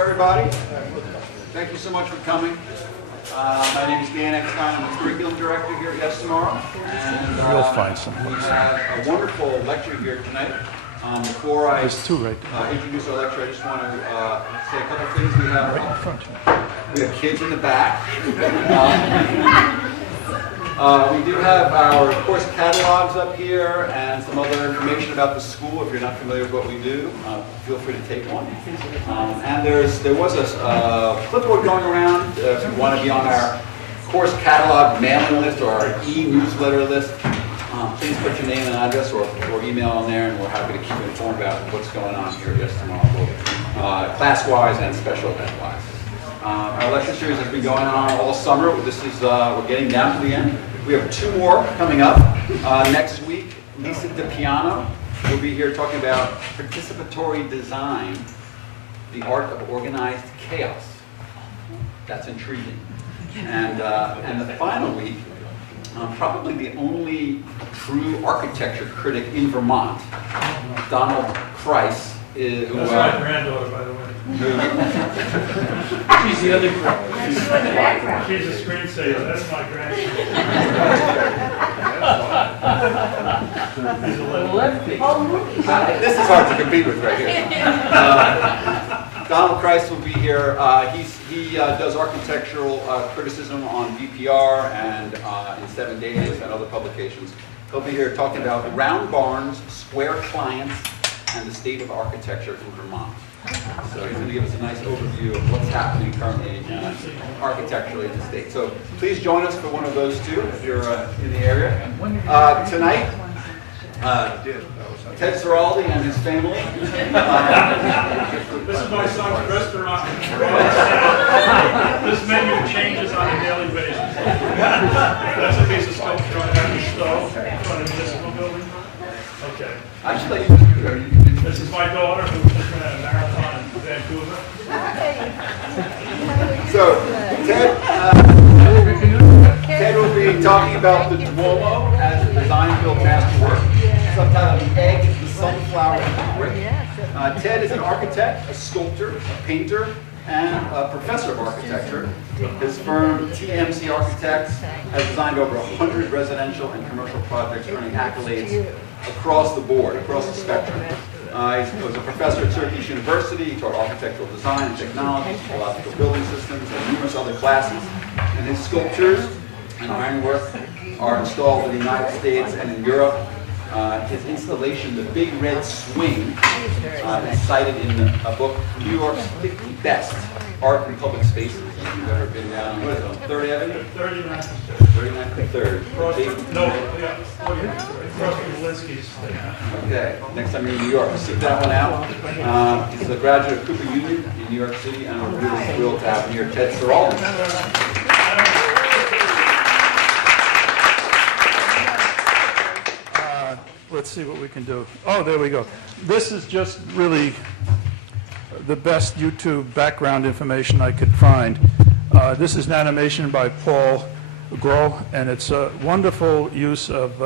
everybody. Thank you so much for coming. My name is Dan Eckstein. I'm the curriculum director here at Yestermorrow. And You'll find some. We have a wonderful lecture here tonight. Before I introduce our lecture, I just want to say a couple things. We have kids in the back. We do have our course catalogs up here and some other information about the school. If you're not familiar with what we do, feel free to take one. And there was a clipboard going around. If you want to be on our course catalog mailing list or our e-newsletter list, please put your name and address or email on there, and we're happy to keep you informed about what's going on here at Yestermorrow, class-wise and special event-wise. Our lecture series has been going on all summer. We're getting down to the end. We have two more coming up. Next week, Lisa DiPiano will be here talking about participatory design, the art of organized chaos. That's intriguing. And the final week, probably the only true architecture critic in Vermont, Donald Price. That's my granddaughter, by the way. She's the other granddaughter. She's a screensaver. That's my granddaughter. This is hard to compete with right here. Donald Price will be here. He does architectural criticism on VPR and in 7 Days and other publications. He'll be here talking about round barns, square clients, and the state of architecture in Vermont. So he's going to give us a nice overview of what's happening currently architecturally in the state. So please join us for one of those two if you're in the area. Tonight, Ted Ceraldi and his family. This is my son's restaurant. This menu changes on a daily basis. That's a piece of sculpture on the stove in front of the municipal building. Okay. Actually, this is my daughter who just ran a marathon in Vancouver. So, Ted will be talking about the Duomo as a design-build masterwork, subtitled The Egg, the Sunflower, and the Brick. Ted is an architect, a sculptor, a painter, and a professor of architecture. His firm, TMC Architects, has designed over 100 residential and commercial projects, earning accolades across the board, across the spectrum. He was a professor at Syracuse University. He taught architectural design and technology, ecological building systems, and numerous other classes. And his sculptures and ironwork are installed in the United States and in Europe. His installation, The Big Red Swing, is cited in a book, New York's 50 Best Art in Public Spaces. If you've ever been down, what is it, on 3rd Avenue? 39th. 39th and 3rd. Across from Linsky's. Okay, next time you're in New York, seek that one out. He's a graduate of Cooper Union in New York City, and we're really thrilled to have him here, Ted Ceraldi. Let's see what we can do. Oh, there we go. This is just really the best YouTube background information I could find. This is an animation by Paul Grohl, and it's a wonderful use of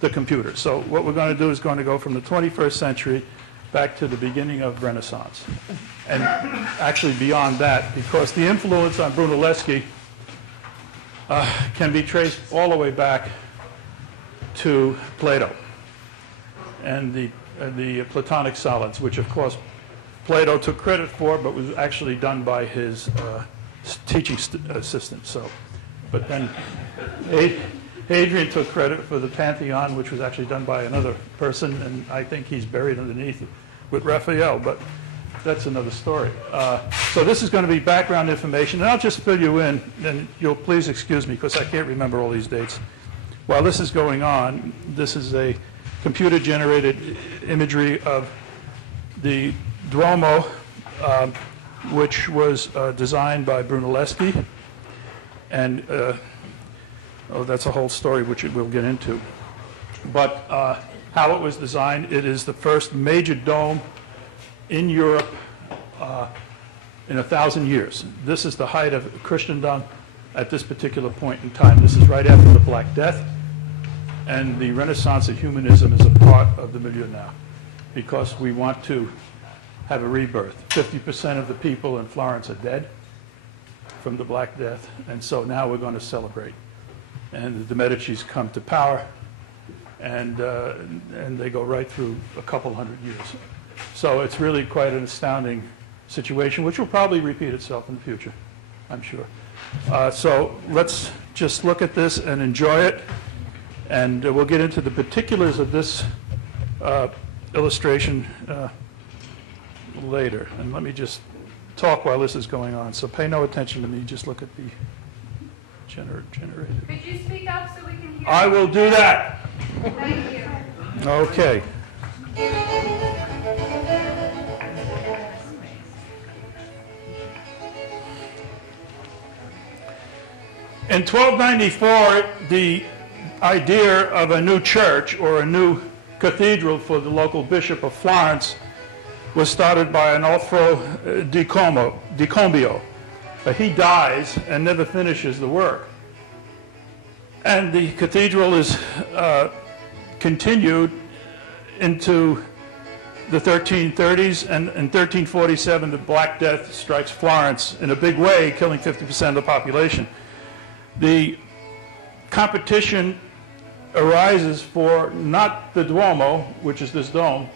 the computer. So what we're going to do is going to go from the 21st century back to the beginning of Renaissance, and actually beyond that, because the influence on Brunelleschi can be traced all the way back to Plato and the Platonic solids, which of course Plato took credit for, but was actually done by his teaching assistant. So, but then Hadrian took credit for the Pantheon, which was actually done by another person, and I think he's buried underneath it with Raphael, but that's another story. So this is going to be background information, and I'll just fill you in, and you'll please excuse me because I can't remember all these dates. While this is going on, this is a computer-generated imagery of the Duomo, which was designed by Brunelleschi, and that's a whole story which we'll get into. But how it was designed, it is the first major dome in Europe in 1,000 years. This is the height of Christendom at this particular point in time. This is right after the Black Death. And the renaissance of humanism is a part of the milieu now, because we want to have a rebirth. 50% of the people in Florence are dead from the Black Death, and so now we're going to celebrate. And the Medicis come to power, and they go right through a couple hundred years. So it's really quite an astounding situation, which will probably repeat itself in the future, I'm sure. So let's just look at this and enjoy it, and we'll get into the particulars of this illustration later. And let me just talk while this is going on. So pay no attention to me, just look at the generator. Could you speak up so we can hear? I will do that. Thank you. Okay. In 1294, the idea of a new church or a new cathedral for the local bishop of Florence was started by Arnolfo di Combio. He dies and never finishes the work. And the cathedral is continued into the 1330s, and in 1347 the Black Death strikes Florence in a big way, killing 50% of the population. The competition arises for not the Duomo, which is this dome,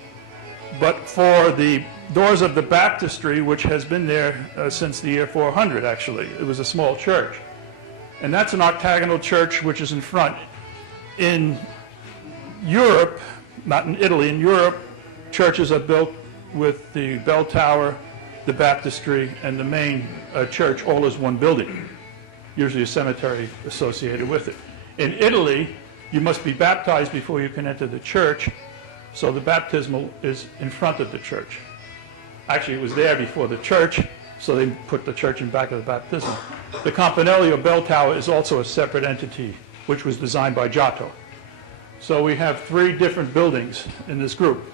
but for the doors of the baptistry, which has been there since the year 400, actually. It was a small church. And that's an octagonal church which is in front. In Europe, not in Italy, in Europe, churches are built with the bell tower, the baptistry, and the main church all as one building. Usually a cemetery associated with it. In Italy, you must be baptized before you can enter the church, so the baptismal is in front of the church. Actually, it was there before the church, so they put the church in back of the baptismal. The campanile or bell tower is also a separate entity, which was designed by Giotto. So we have three different buildings in this group.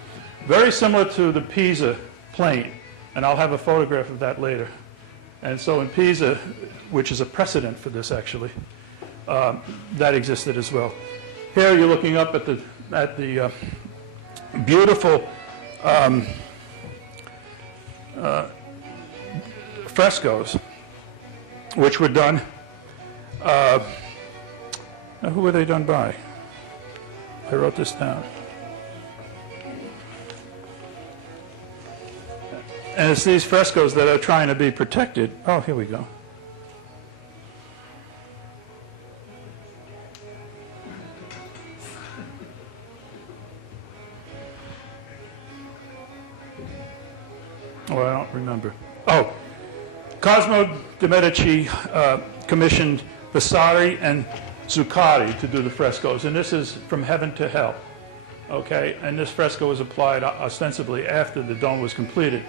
Very similar to the Pisa plain, and I'll have a photograph of that later. And so in Pisa, which is a precedent for this actually, that existed as well. Here you're looking up at the beautiful frescoes, which were done. Now who were they done by? I wrote this down. And it's these frescoes that are trying to be protected. Oh, here we go. Oh, I don't remember. Oh, Cosimo de' Medici commissioned Vasari and Zuccari to do the frescoes, and this is From Heaven to Hell. Okay, and this fresco was applied ostensibly after the dome was completed.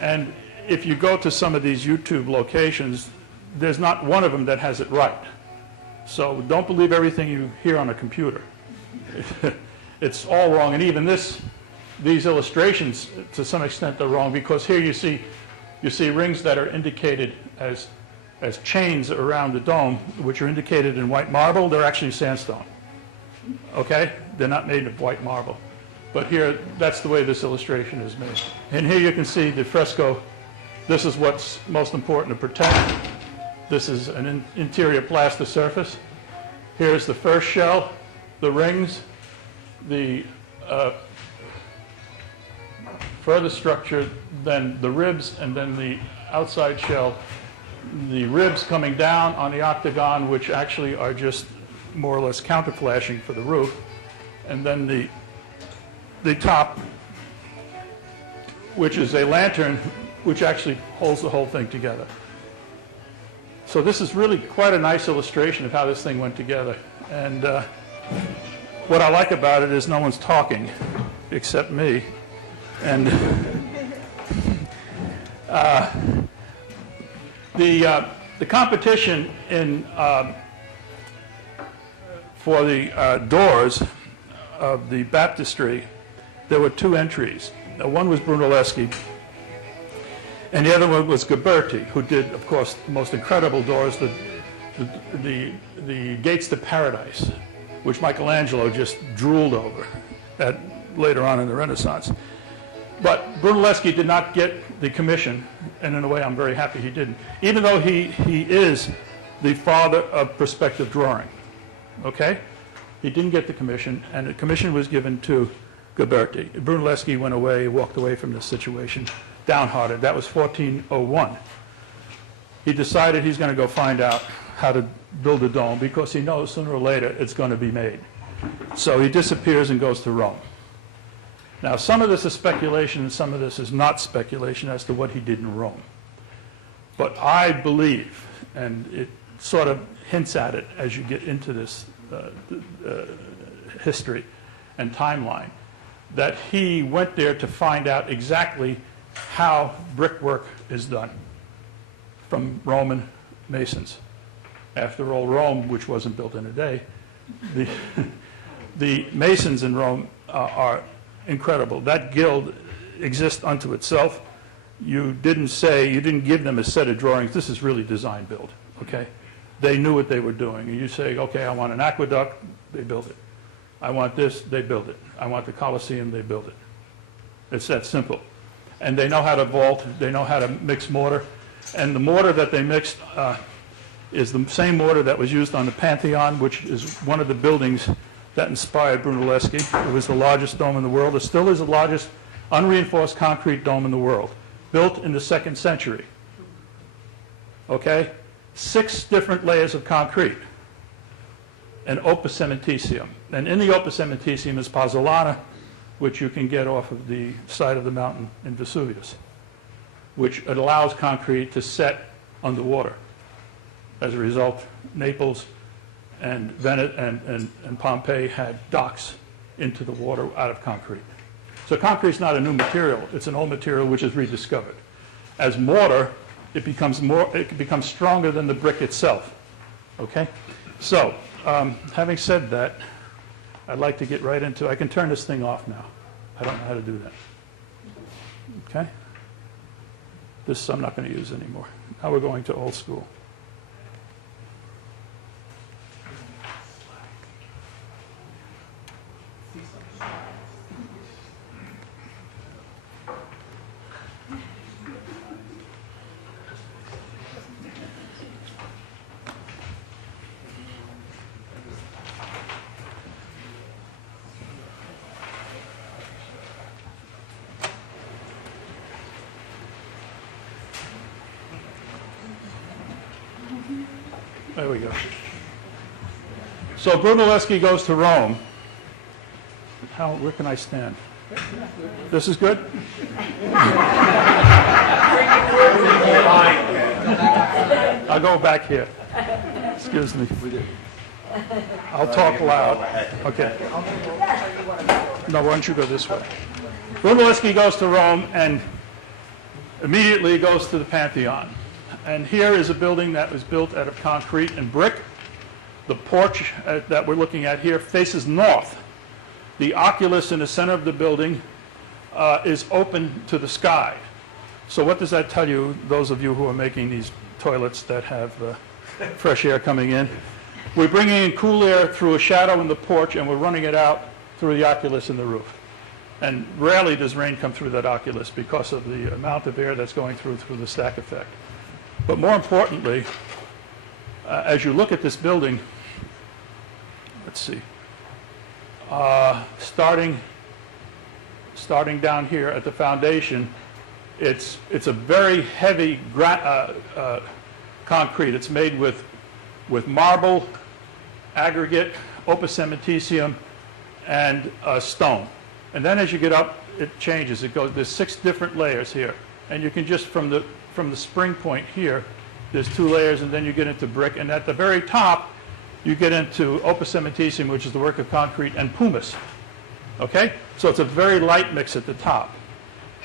And if you go to some of these YouTube locations, there's not one of them that has it right. So don't believe everything you hear on a computer. It's all wrong, and even these illustrations to some extent are wrong, because here you see rings that are indicated as chains around the dome, which are indicated in white marble. They're actually sandstone. Okay? They're not made of white marble. But here, that's the way this illustration is made. And here you can see the fresco. This is what's most important to protect. This is an interior plaster surface. Here's the first shell, the rings, the further structure, then the ribs, and then the outside shell. The ribs coming down on the octagon, which actually are just more or less counterflashing for the roof, and then the top, which is a lantern, which actually holds the whole thing together. So this is really quite a nice illustration of how this thing went together. And what I like about it is no one's talking except me. And the competition for the doors of the baptistry, there were two entries. One was Brunelleschi, and the other one was Ghiberti, who did, of course, the most incredible doors, the Gates to Paradise, which Michelangelo just drooled over later on in the Renaissance. But Brunelleschi did not get the commission, and in a way I'm very happy he didn't, even though he is the father of perspective drawing, okay? He didn't get the commission, and the commission was given to Ghiberti. Brunelleschi went away, walked away from this situation, downhearted. That was 1401. He decided he's going to go find out how to build a dome because he knows sooner or later it's going to be made. So he disappears and goes to Rome. Now, some of this is speculation and some of this is not speculation as to what he did in Rome. But I believe, and it sort of hints at it as you get into this history and timeline, that he went there to find out exactly how brickwork is done from Roman masons. After all, Rome, which wasn't built in a day, the masons in Rome are incredible. That guild exists unto itself. You didn't give them a set of drawings. This is really design build, okay? They knew what they were doing. And you say, okay, I want an aqueduct, they build it. I want this, they build it. I want the Colosseum, they build it. It's that simple. And they know how to vault, they know how to mix mortar. And the mortar that they mixed is the same mortar that was used on the Pantheon, which is one of the buildings that inspired Brunelleschi. It was the largest dome in the world. It still is the largest unreinforced concrete dome in the world, built in the 2nd century. Okay? 6 different layers of concrete. An opus cementitium. And in the opus cementitium is pozzolana, which you can get off of the side of the mountain in Vesuvius, which allows concrete to set underwater. As a result, Naples and Venice and Pompeii had docks into the water out of concrete. So concrete is not a new material. It's an old material which is rediscovered. As mortar, it becomes stronger than the brick itself. Okay? So, having said that, I'd like to get right into, I can turn this thing off now. I don't know how to do that. Okay? This I'm not going to use anymore. Now we're going to old school. There we go. So Brunelleschi goes to Rome. Where can I stand? This is good? I'll go back here. Excuse me. I'll talk loud. Okay. No, why don't you go this way? Brunelleschi goes to Rome and immediately goes to the Pantheon. And here is a building that was built out of concrete and brick. The porch that we're looking at here faces north. The oculus in the center of the building is open to the sky. So what does that tell you, those of you who are making these toilets that have fresh air coming in? We're bringing in cool air through a shadow in the porch, and we're running it out through the oculus in the roof. And rarely does rain come through that oculus because of the amount of air that's going through the stack effect. But more importantly, as you look at this building, let's see, starting down here at the foundation, it's a very heavy concrete. It's made with marble, aggregate, opus cementitium, and stone. And then as you get up, it changes. It goes. There's 6 different layers here, and you can just from the spring point here, there's 2 layers, and then you get into brick, and at the very top, you get into opus cementitium, which is the work of concrete, and pumice. Okay? So it's a very light mix at the top.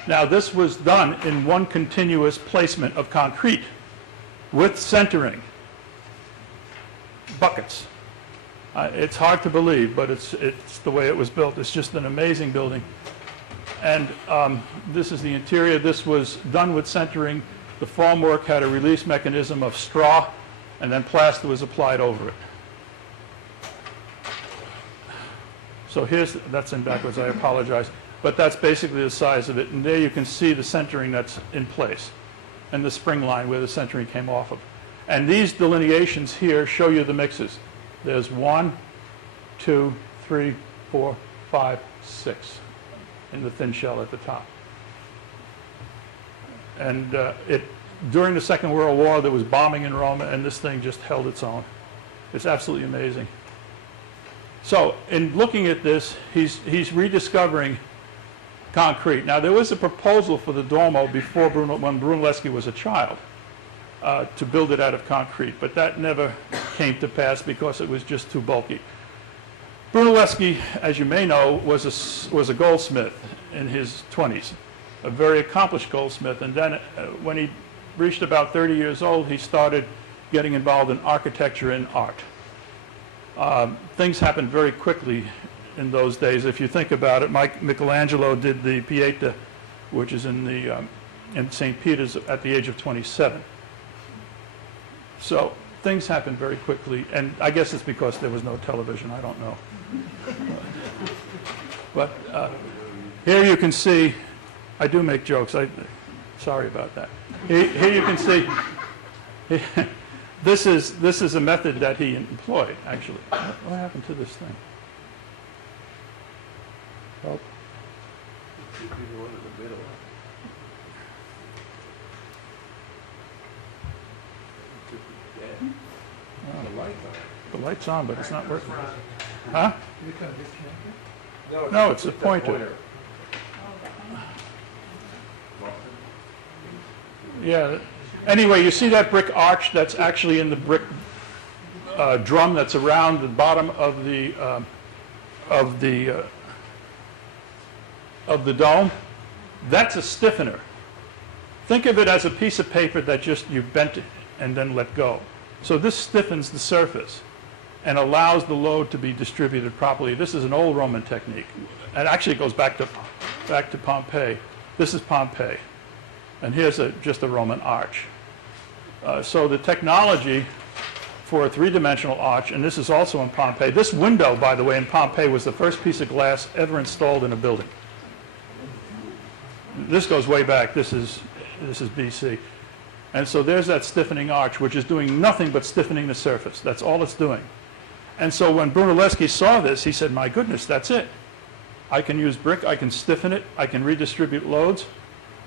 Now, this was done in one continuous placement of concrete with centering. Buckets. It's hard to believe, but it's the way it was built. It's just an amazing building. And this is the interior. This was done with centering. The formwork had a release mechanism of straw, and then plaster was applied over it. So that's in backwards, I apologize. but that's basically the size of it. And there you can see the centering that's in place and the spring line where the centering came off of. And these delineations here show you the mixes. There's 1, 2, 3, 4, 5, 6 in the thin shell at the top. And during the Second World War, there was bombing in Rome, and this thing just held its own. It's absolutely amazing. So in looking at this, he's rediscovering concrete. Now, there was a proposal for the Duomo before when Brunelleschi was a child to build it out of concrete, but that never came to pass because it was just too bulky. Brunelleschi, as you may know, was a goldsmith in his 20s, a very accomplished goldsmith, and then when he reached about 30 years old, he started getting involved in architecture and art. Things happened very quickly in those days. If you think about it, Michelangelo did the Pieta, which is in St. Peter's at the age of 27. So things happened very quickly, and I guess it's because there was no television, I don't know. But here you can see, I do make jokes, sorry about that. Here you can see, this is a method that he employed, actually. What happened to this thing? Oh. The light's on, but it's not working. Huh? No, it's a pointer. Yeah. Anyway, you see that brick arch that's actually in the brick drum that's around the bottom of the dome? That's a stiffener. Think of it as a piece of paper that just you bent it and then let go. So this stiffens the surface and allows the load to be distributed properly. This is an old Roman technique. And actually it goes back to Pompeii. This is Pompeii. And here's just a Roman arch. So the technology for a three-dimensional arch, and this is also in Pompeii. This window, by the way, in Pompeii was the first piece of glass ever installed in a building. This goes way back. This is BC. And so there's that stiffening arch, which is doing nothing but stiffening the surface. That's all it's doing. And so when Brunelleschi saw this, he said, my goodness, that's it. I can use brick, I can stiffen it, I can redistribute loads,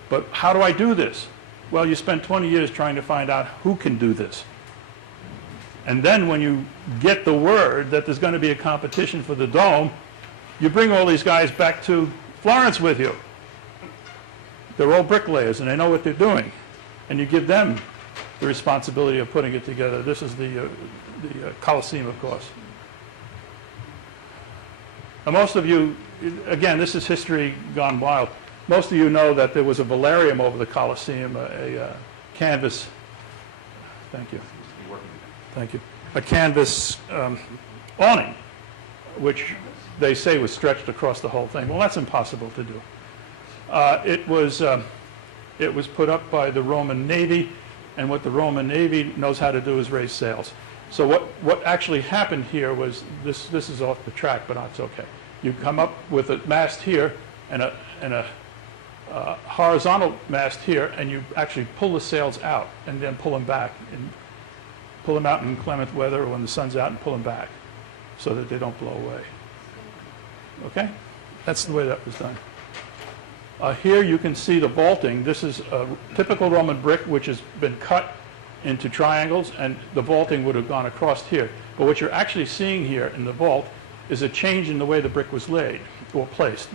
but how do I do this? Well, you spend 20 years trying to find out who can do this. And then when you get the word that there's going to be a competition for the dome, you bring all these guys back to Florence with you. They're all bricklayers and they know what they're doing. And you give them the responsibility of putting it together. This is the Colosseum, of course. Now, most of you, again, this is history gone wild. Most of you know that there was a velarium over the Colosseum, a canvas. Thank you. Thank you. A canvas awning, which they say was stretched across the whole thing. Well, that's impossible to do. It was put up by the Roman Navy, and what the Roman Navy knows how to do is raise sails. So what actually happened here was, this is off the track, but it's okay. You come up with a mast here and a horizontal mast here, and you actually pull the sails out and then pull them back. And pull them out in inclement weather or when the sun's out and pull them back so that they don't blow away. Okay? That's the way that was done. Here you can see the vaulting. This is a typical Roman brick which has been cut into triangles, and the vaulting would have gone across here. But what you're actually seeing here in the vault is a change in the way the brick was laid or placed.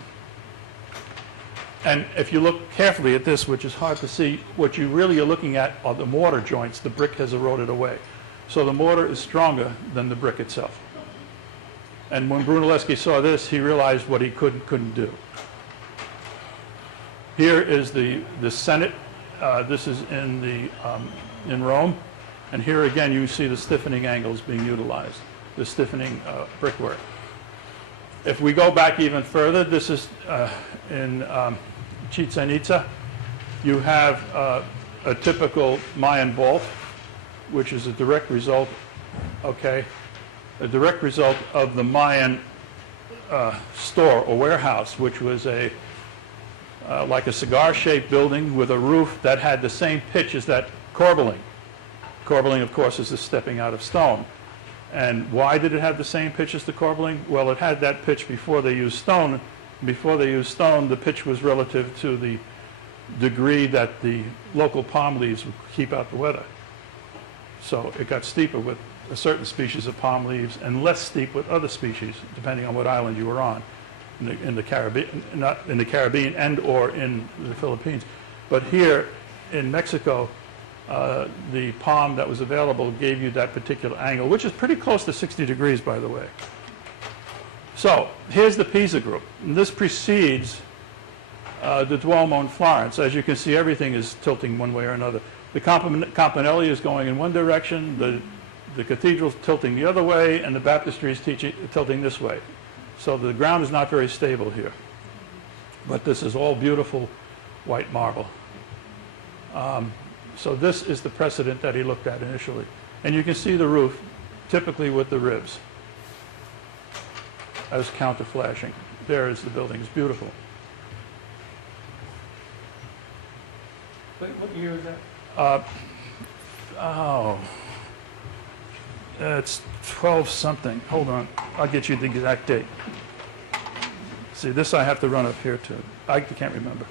And if you look carefully at this, which is hard to see, what you really are looking at are the mortar joints. The brick has eroded away. So the mortar is stronger than the brick itself. And when Brunelleschi saw this, he realized what he couldn't do. Here is the Senate. This is in Rome. And here again you see the stiffening angles being utilized, the stiffening brickwork. If we go back even further, this is in Chichen Itza. You have a typical Mayan vault, which is a direct result, a direct result of the Mayan store or warehouse, which was a like a cigar-shaped building with a roof that had the same pitch as that corbelling. Corbelling, of course, is the stepping out of stone. And why did it have the same pitch as the corbelling? Well, it had that pitch before they used stone. Before they used stone, the pitch was relative to the degree that the local palm leaves would keep out the weather. So it got steeper with a certain species of palm leaves and less steep with other species, depending on what island you were on, in the Caribbean, not in the Caribbean and or in the Philippines. But here in Mexico, the palm that was available gave you that particular angle, which is pretty close to 60 degrees, by the way. So here's the Pisa group. And this precedes the Duomo in Florence. As you can see, everything is tilting one way or another. The Campanelli is going in one direction, the cathedral's tilting the other way, and the baptistry is tilting this way. So the ground is not very stable here. But this is all beautiful white marble. So this is the precedent that he looked at initially. And you can see the roof, typically with the ribs, as counter-flashing. There is the building. It's beautiful. What year is that? It's 12 something. Hold on. I'll get you the exact date. See, this I have to run up here too. I can't remember.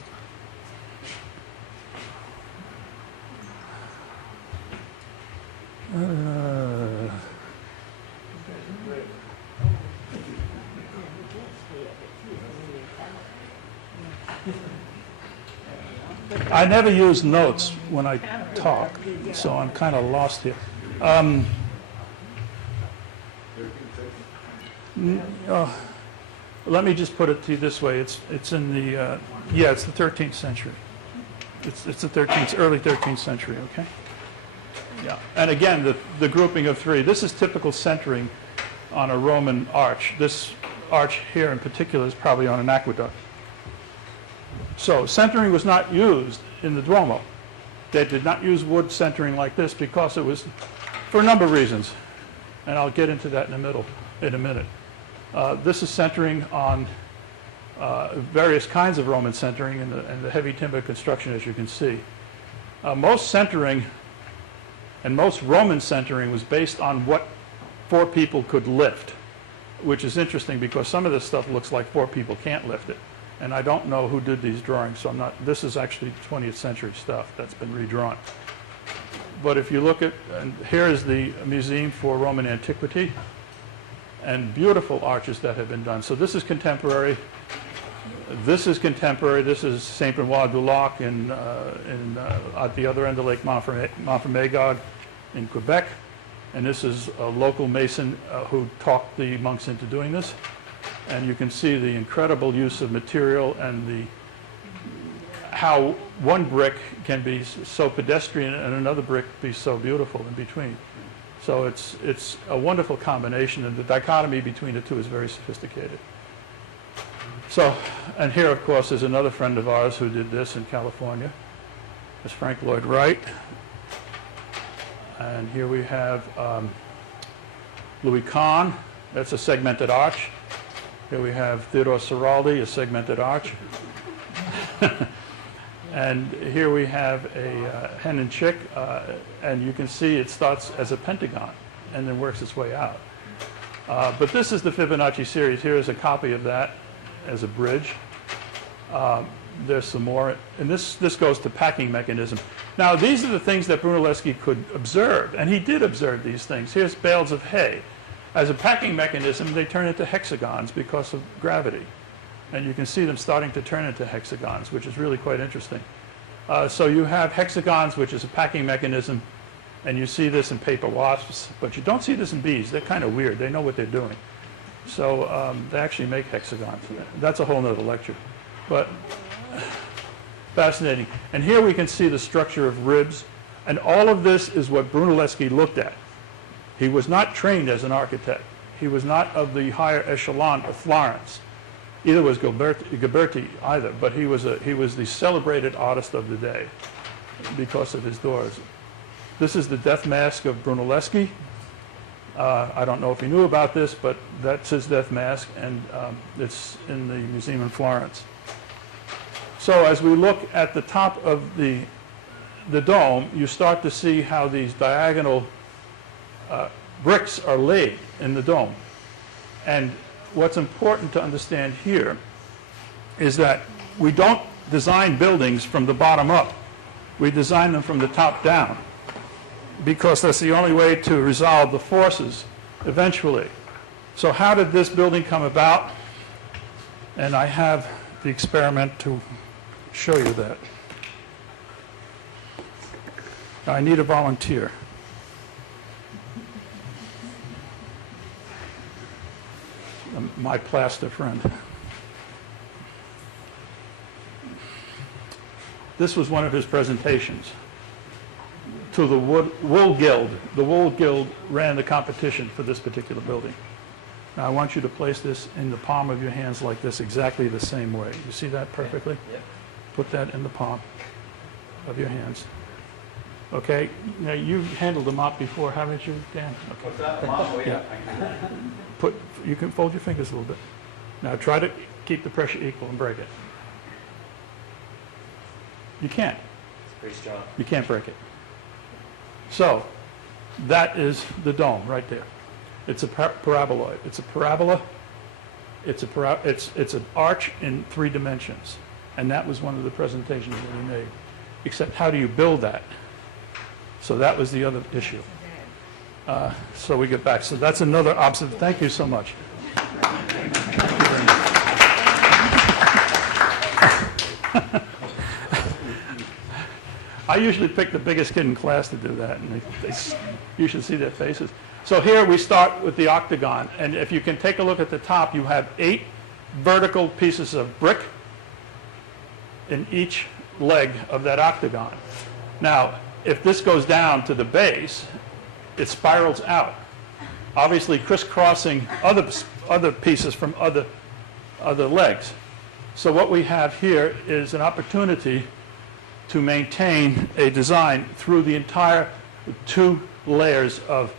I never use notes when I talk, so I'm kind of lost here. Let me just put it to you this way. It's in the it's the 13th century. It's the 13th, early 13th century. Okay. Yeah. And again, the grouping of three. This is typical centering on a Roman arch. This arch here in particular is probably on an aqueduct. So centering was not used in the Duomo. They did not use wood centering like this because it was for a number of reasons, and I'll get into that in a minute. This is centering on various kinds of Roman centering and the heavy timber construction, as you can see. Most centering and most Roman centering was based on what 4 people could lift, which is interesting because some of this stuff looks like 4 people can't lift it. And I don't know who did these drawings, so this is actually 20th century stuff that's been redrawn. But if you look at, and here is the Museum for Roman Antiquity, and beautiful arches that have been done. So this is contemporary. This is contemporary. This is Saint Benoit du Lac at the other end of Lake Montfermeil in Quebec. And this is a local mason who talked the monks into doing this. And you can see the incredible use of material and how one brick can be so pedestrian and another brick be so beautiful in between. So it's a wonderful combination, and the dichotomy between the two is very sophisticated. So, and here, of course, is another friend of ours who did this in California. It's Frank Lloyd Wright. And here we have Louis Kahn. That's a segmented arch. Here we have Theodore Ceraldi, a segmented arch. And here we have a hen and chick, and you can see it starts as a pentagon and then works its way out. But this is the Fibonacci series. Here is a copy of that as a bridge. There's some more, and this goes to packing mechanism. Now, these are the things that Brunelleschi could observe, and he did observe these things. Here's bales of hay. As a packing mechanism, they turn into hexagons because of gravity. And you can see them starting to turn into hexagons, which is really quite interesting. So you have hexagons, which is a packing mechanism, and you see this in paper wasps, but you don't see this in bees. They're kind of weird. They know what they're doing. So they actually make hexagons. That's a whole nother lecture. But fascinating. And here we can see the structure of ribs. And all of this is what Brunelleschi looked at. He was not trained as an architect. He was not of the higher echelon of Florence. Either was Ghiberti either, but he was the celebrated artist of the day because of his doors. This is the death mask of Brunelleschi. I don't know if you knew about this, but that's his death mask, and it's in the museum in Florence. So as we look at the top of the dome, you start to see how these diagonal bricks are laid in the dome. And what's important to understand here is that we don't design buildings from the bottom up. We design them from the top down, because that's the only way to resolve the forces eventually. So how did this building come about? And I have the experiment to show you that. I need a volunteer. My plaster friend. This was one of his presentations to the Wool Guild. The Wool Guild ran the competition for this particular building. Now I want you to place this in the palm of your hands like this, exactly the same way. You see that perfectly? Yep. Put that in the palm of your hands. Okay, now you've handled the mop before, haven't you, Dan? Okay. What's that? Mom? Oh, yeah. I can do that. You can fold your fingers a little bit. Now try to keep the pressure equal and break it. You can't. It's pretty strong. You can't break it. So that is the dome right there. It's a paraboloid. It's a parabola. It's an arch in 3 dimensions, and that was one of the presentations that we made. Except how do you build that? So that was the other issue. So we get back. So that's another observation. Thank you so much. I usually pick the biggest kid in class to do that, and you should see their faces. So here we start with the octagon, and if you can take a look at the top, you have 8 vertical pieces of brick in each leg of that octagon. Now, if this goes down to the base, it spirals out, obviously crisscrossing other pieces from other legs. So what we have here is an opportunity to maintain a design through the entire 2 layers of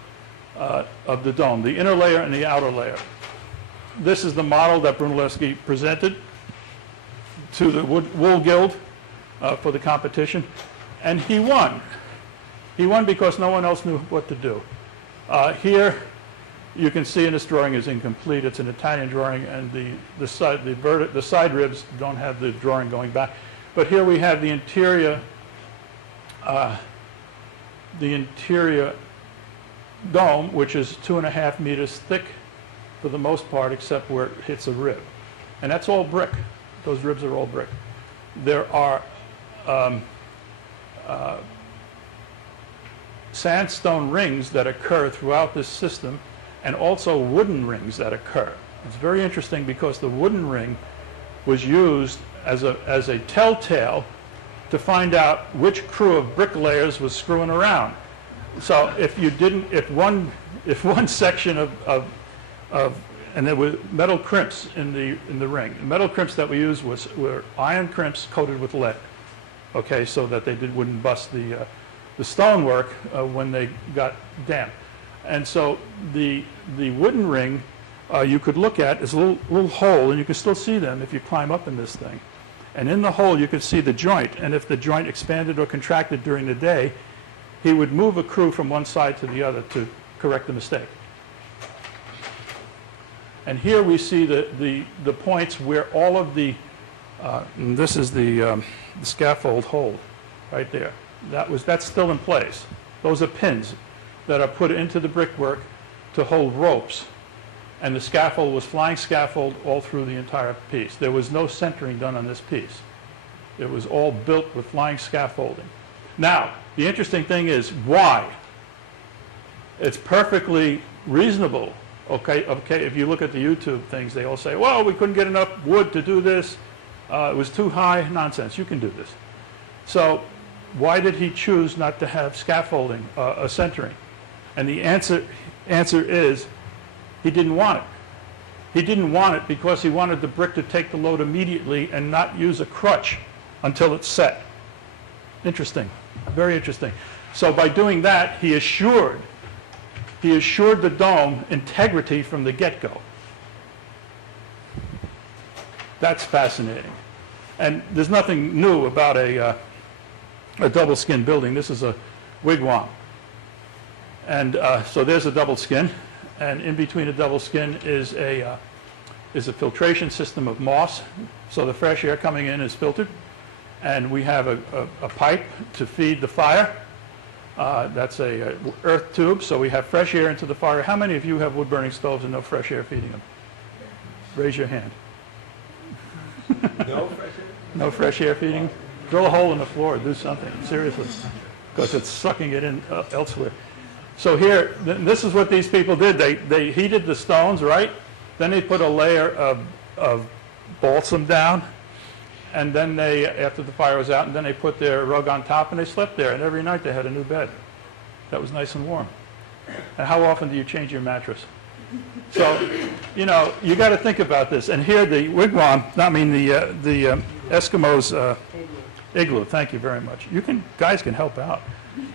the dome, the inner layer and the outer layer. This is the model that Brunelleschi presented to the Wool Guild for the competition, and he won. He won because no one else knew what to do. Here you can see in this drawing is incomplete. It's an Italian drawing, and the side ribs don't have the drawing going back. But here we have the interior dome, which is 2.5 meters thick for the most part, except where it hits a rib. And that's all brick. Those ribs are all brick. There are sandstone rings that occur throughout this system, and also wooden rings that occur. It's very interesting because the wooden ring was used as a telltale to find out which crew of bricklayers was screwing around. So if one section and there were metal crimps in the ring. The metal crimps that we used were iron crimps coated with lead. Okay, so that they wouldn't bust the stonework when they got damp. And so the wooden ring you could look at is a little hole, and you can still see them if you climb up in this thing. And in the hole you could see the joint, and if the joint expanded or contracted during the day, he would move a crew from one side to the other to correct the mistake. And here we see the points where all of and this is the scaffold hold right there. That's still in place. Those are pins that are put into the brickwork to hold ropes. And the scaffold was flying scaffold all through the entire piece. There was no centering done on this piece. It was all built with flying scaffolding. Now, the interesting thing is why? It's perfectly reasonable. Okay, if you look at the YouTube things, they all say, well, we couldn't get enough wood to do this. It was too high. Nonsense. You can do this. So why did he choose not to have scaffolding, a centering? And the answer is he didn't want it. He didn't want it because he wanted the brick to take the load immediately and not use a crutch until it's set. Interesting. Very interesting. So by doing that, he assured the dome integrity from the get-go. That's fascinating. And there's nothing new about a double skin building. This is a wigwam. And so there's a double skin, and in between a double skin is a filtration system of moss, so the fresh air coming in is filtered. And we have a pipe to feed the fire. That's a earth tube, so we have fresh air into the fire. How many of you have wood-burning stoves and no fresh air feeding them? Raise your hand. No fresh air? No fresh air feeding? Drill a hole in the floor, do something, seriously, because it's sucking it in elsewhere. So here, this is what these people did. They heated the stones, right? Then they put a layer of balsam down, and then they, after the fire was out, and then they put their rug on top, and they slept there, and every night they had a new bed. That was nice and warm. And how often do you change your mattress? So, you know, you got to think about this. And here the wigwam, I mean the Eskimos' igloo. Thank you very much. Guys can help out.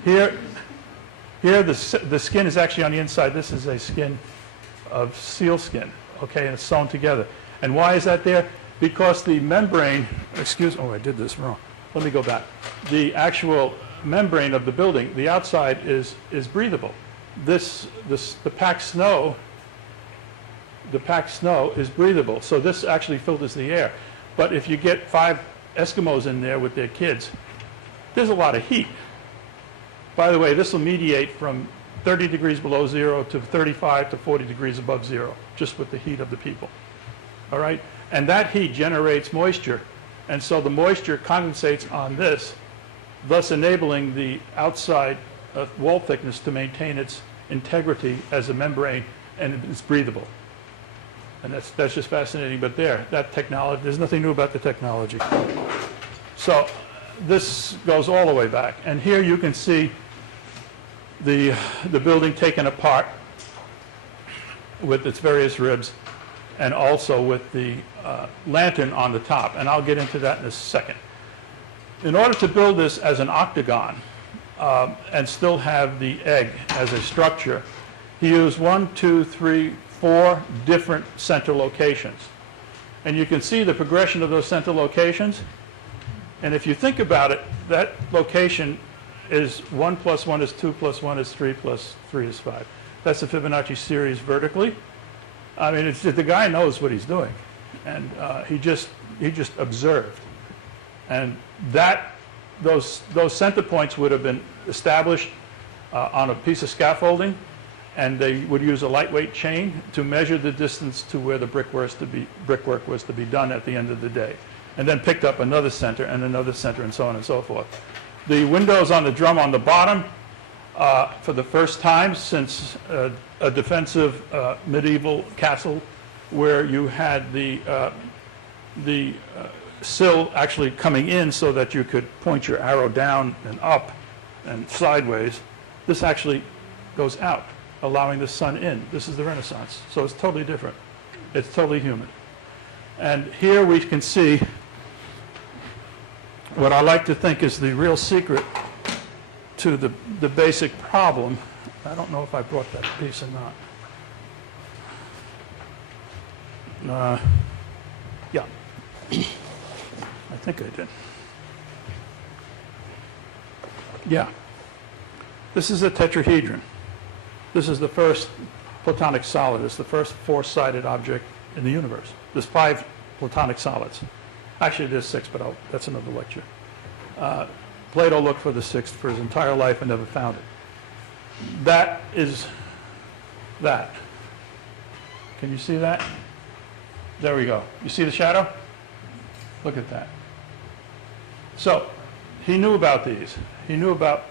Here the skin is actually on the inside. This is a skin of seal skin, okay, and it's sewn together. And why is that there? Because the membrane, I did this wrong. Let me go back. The actual membrane of the building, the outside is breathable. The packed snow is breathable, so this actually filters the air. But if you get 5 Eskimos in there with their kids, there's a lot of heat. By the way, this will mediate from 30 degrees below zero to 35 to 40 degrees above zero, just with the heat of the people. All right? And that heat generates moisture, and so the moisture condensates on this, thus enabling the outside wall thickness to maintain its integrity as a membrane, and it's breathable. And that's just fascinating. But that technology, there's nothing new about the technology. So this goes all the way back. And here you can see the building taken apart with its various ribs, and also with the lantern on the top. And I'll get into that in a second. In order to build this as an octagon and still have the egg as a structure, he used 4 different center locations. And you can see the progression of those center locations. And if you think about it, that location is 1 + 1 is 2 + 1 is 3 + 3 is 5. That's the Fibonacci series vertically. I mean, the guy knows what he's doing. And he just observed. And those center points would have been established on a piece of scaffolding, and they would use a lightweight chain to measure the distance to where the brickwork was to be done at the end of the day, and then picked up another center, and so on and so forth. The windows on the drum on the bottom, for the first time since a defensive medieval castle, where you had the sill actually coming in so that you could point your arrow down and up and sideways. This actually goes out, allowing the sun in. This is the Renaissance. So it's totally different. It's totally human. And here we can see what I like to think is the real secret to the basic problem. I don't know if I brought that piece or not. Yeah. I think I did. Yeah. This is a tetrahedron. This is the first platonic solid. It's the first 4-sided object in the universe. There's 5 platonic solids. Actually, there's 6, but that's another lecture. Plato looked for the 6th for his entire life and never found it. That is that. Can you see that? There we go. You see the shadow? Look at that. So he knew about these. He knew about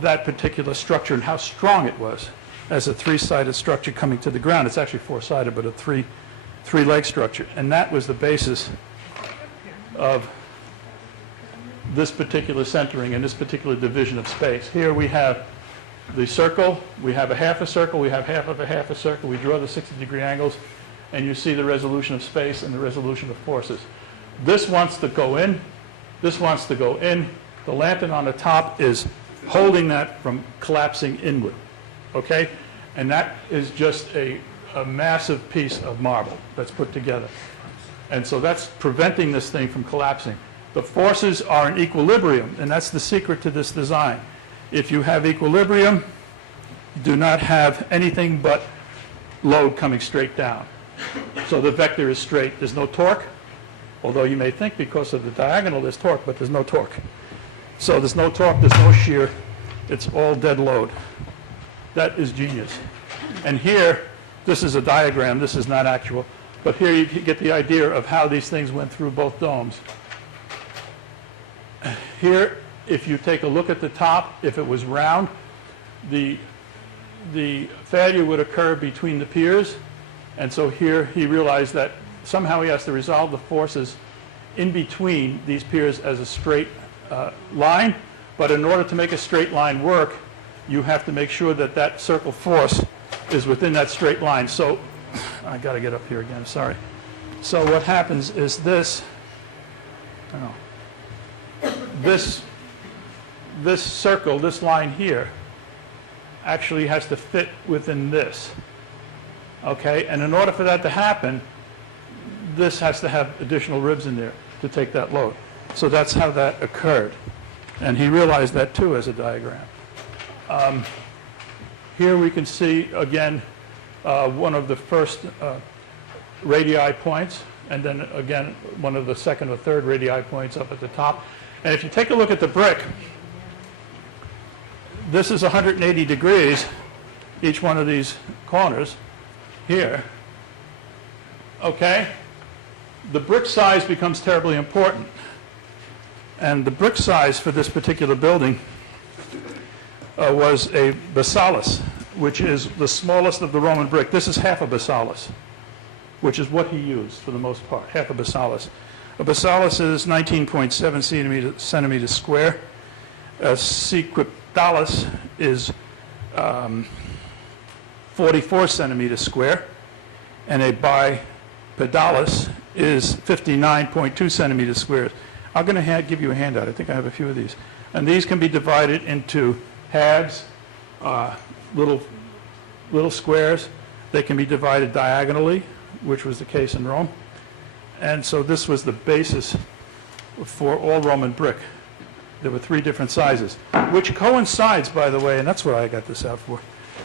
that particular structure and how strong it was as a 3-sided structure coming to the ground. It's actually 4-sided, but a three-leg structure. And that was the basis of this particular centering and this particular division of space. Here we have the circle. We have a half a circle. We have half of a half a circle. We draw the 60-degree angles, and you see the resolution of space and the resolution of forces. This wants to go in. This wants to go in. The lantern on the top is holding that from collapsing inward, okay? And that is just a massive piece of marble that's put together. And so that's preventing this thing from collapsing. The forces are in equilibrium, and that's the secret to this design. If you have equilibrium, you do not have anything but load coming straight down. So the vector is straight. There's no torque, although you may think because of the diagonal there's torque, but there's no torque. So there's no torque, there's no shear. It's all dead load. That is genius. And here, this is a diagram. This is not actual. But here you get the idea of how these things went through both domes. Here, if you take a look at the top, if it was round, the failure would occur between the piers. And so here he realized that somehow he has to resolve the forces in between these piers as a straight line. But in order to make a straight line work, you have to make sure that that circle force is within that straight line. So I got to get up here again, sorry. So what happens is this, this circle, this line here, actually has to fit within this. Okay, and in order for that to happen, this has to have additional ribs in there to take that load. So that's how that occurred. And he realized that too as a diagram. Here we can see, again, one of the first radii points, and then again, one of the second or third radii points up at the top. And if you take a look at the brick, this is 180 degrees, each one of these corners here. Okay? The brick size becomes terribly important. And the brick size for this particular building was a basalis, which is the smallest of the Roman brick. This is half a basalis, which is what he used for the most part, half a basalis. A basalis is 19.7 centimeters square. A sequipedalus is 44 centimeters square. And a bipedalus is 59.2 centimeters square. I'm going to give you a handout. I think I have a few of these. And these can be divided into halves, little squares. They can be divided diagonally, which was the case in Rome. And so this was the basis for all Roman brick. There were 3 different sizes, which coincides, by the way, and that's what I got this out for,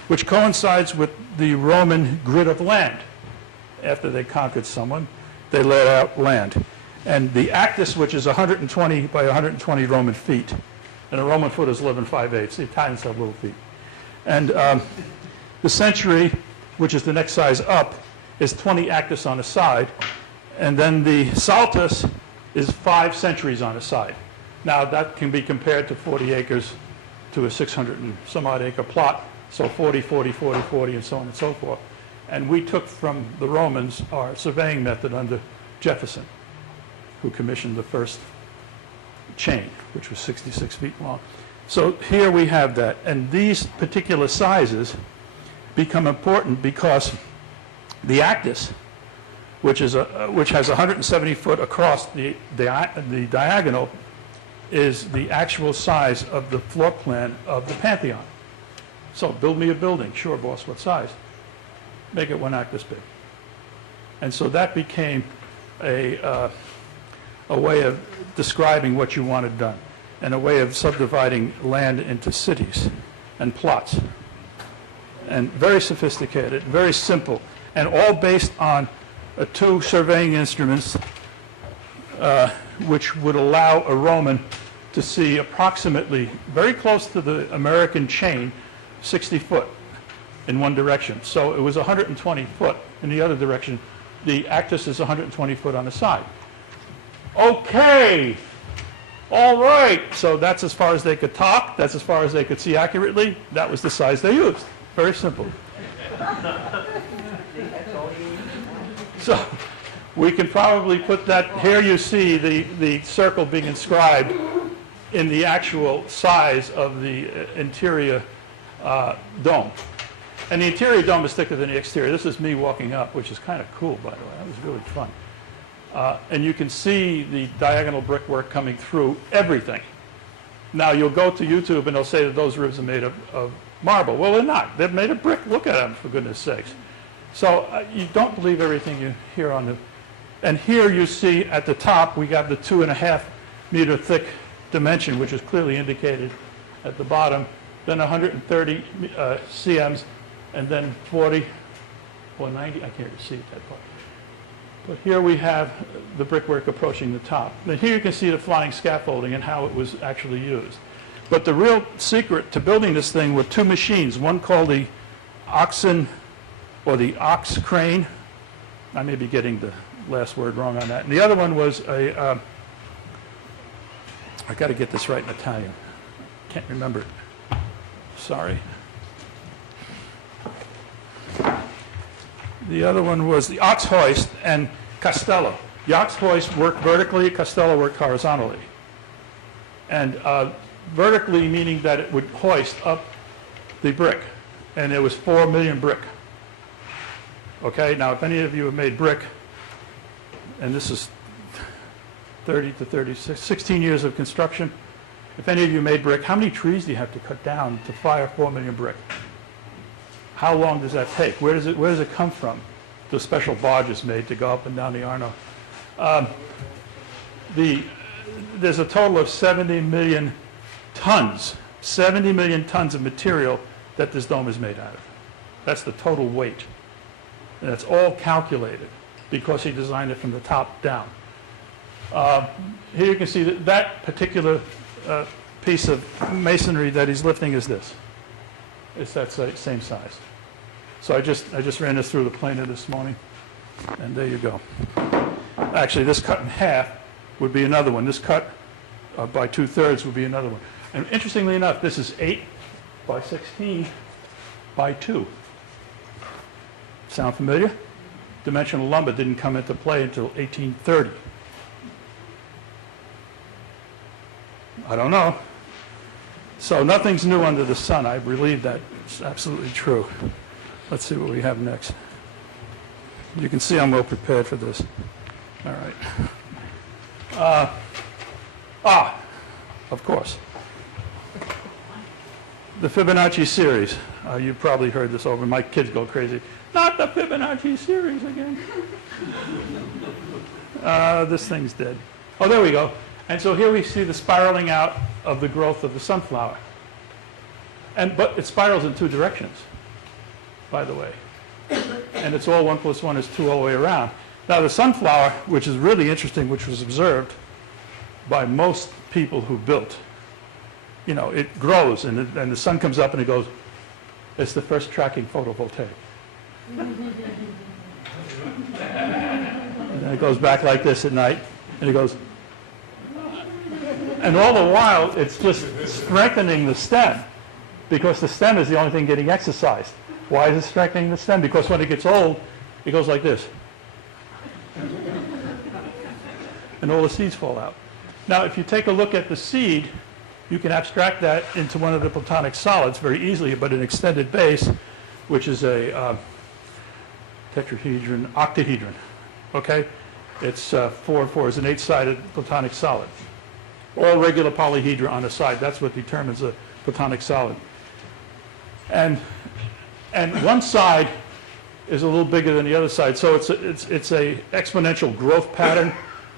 which coincides with the Roman grid of land. After they conquered someone, they laid out land. And the actus, which is 120 by 120 Roman feet, and a Roman foot is 11 5/8. The Italians have little feet. And the century, which is the next size up, is 20 actus on a side. And then the saltus is 5 centuries on a side. Now, that can be compared to 40 acres to a 600 and some odd acre plot. So 40, 40, 40, 40, and so on and so forth. And we took from the Romans our surveying method under Jefferson, who commissioned the first chain, which was 66 feet long. So here we have that. And these particular sizes become important because the actus, which has 170 foot across the diagonal, is the actual size of the floor plan of the Pantheon. So build me a building. Sure, boss, what size? Make it 1 actus big. And so that became a way of describing what you wanted done, and a way of subdividing land into cities and plots. And very sophisticated, very simple, and all based on 2 surveying instruments which would allow a Roman to see approximately, very close to the American chain, 60 foot in one direction. So it was 120 foot in the other direction. The actus is 120 foot on the side. Okay, all right. So that's as far as they could talk. That's as far as they could see accurately. That was the size they used. Very simple. So we can probably put that, here you see the circle being inscribed in the actual size of the interior dome. And the interior dome is thicker than the exterior. This is me walking up, which is kind of cool, by the way. That was really fun. And you can see the diagonal brickwork coming through everything. Now, you'll go to YouTube and they'll say that those ribs are made of marble. Well, they're not. They're made of brick. Look at them, for goodness sakes. So you don't believe everything you hear on the... And here you see at the top, we got the 2.5 meter thick dimension, which is clearly indicated at the bottom, then 130 cms, and then 40 or 90, I can't see that part. But here we have the brickwork approaching the top. And here you can see the flying scaffolding and how it was actually used. But the real secret to building this thing were two machines, one called the oxen, or the ox crane. I may be getting the last word wrong on that. And the other one was a, I got to get this right in Italian. Can't remember it. Sorry. The other one was the ox hoist and castello. The ox hoist worked vertically, castello worked horizontally. And vertically meaning that it would hoist up the brick. And it was 4 million brick. Okay, now if any of you have made brick, and this is 30 to 36, 16 years of construction, if any of you made brick, how many trees do you have to cut down to fire 4 million brick? How long does that take? Where does it come from? The special barges made to go up and down the Arno. There's a total of 70 million tons of material that this dome is made out of. That's the total weight. And that's all calculated because he designed it from the top down. Here you can see that particular piece of masonry that he's lifting is this. It's that same size. So I just ran this through the planer this morning, and there you go. Actually, this cut in half would be another one. This cut by 2/3 would be another one. And interestingly enough, this is 8 by 16 by 2. Sound familiar? Dimensional lumber didn't come into play until 1830. I don't know. So nothing's new under the sun. I believe that it's absolutely true. Let's see what we have next. You can see I'm well prepared for this. All right. Of course. The Fibonacci series. You've probably heard this over. My kids go crazy. Not the Fibonacci series again. This thing's dead. Oh, there we go. And so here we see the spiraling out of the growth of the sunflower. But it spirals in two directions, by the way. And it's all 1 + 1 is 2 all the way around. Now the sunflower, which is really interesting, which was observed by most people who built, it grows and the sun comes up and it goes, it's the first tracking photovoltaic. And then it goes back like this at night and it goes, and all the while it's just strengthening the stem because the stem is the only thing getting exercised. Why is it strengthening the stem? Because when it gets old, it goes like this. And all the seeds fall out. Now, if you take a look at the seed, you can abstract that into one of the platonic solids very easily, but an extended base, which is a tetrahedron, octahedron. Okay? It's 4 and 4 is an 8-sided platonic solid. All regular polyhedra on the side. That's what determines a platonic solid. And one side is a little bigger than the other side. So it's a exponential growth pattern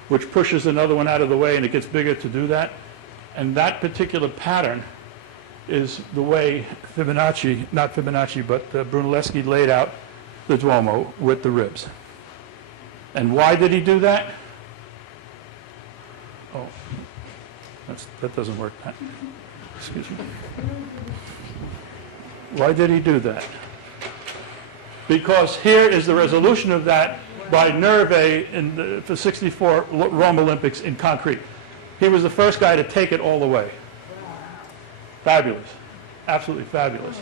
which pushes another one out of the way, and it gets bigger to do that. And that particular pattern is the way Fibonacci, not Fibonacci, but Brunelleschi laid out the Duomo with the ribs. And why did he do that? Oh, that doesn't work. Excuse me. Why did he do that? Because here is the resolution of that by Nerve for 64 Rome Olympics in concrete. He was the first guy to take it all the way. Fabulous. Absolutely fabulous.